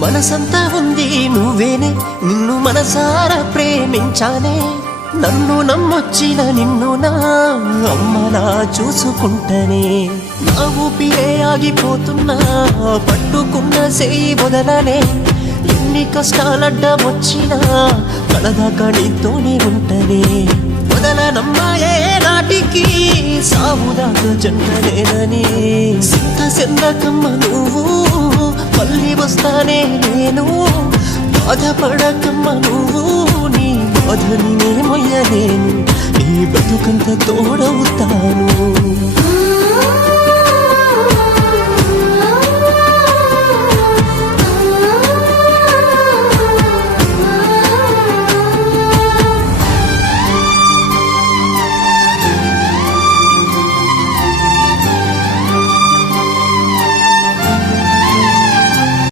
మనసంతా ఉంది నువ్వేనే, నిన్ను మనసారా ప్రేమించానే. నన్ను నమ్మొచ్చిన నిన్ను నా అమ్మలా చూసుకుంటనే. నా ఊపిరే ఆగిపోతున్నా, పట్టుకున్న సేయి వదలనే. ఎన్ని కష్టాలడ్డమొచ్చినా కలదాకా నీతోనే ఉంటనే. వదలనమ్మాయే నాటికి సావుదాకా జంటలేనని. సింత సెందకమ్మ నువ్వు, మళ్ళీ వస్తానే నేను. బాధపడకమ్మ నువ్వు, నీ బాధని నే మొయ్యలేను. నీ బతుకంత తోడవుతాను.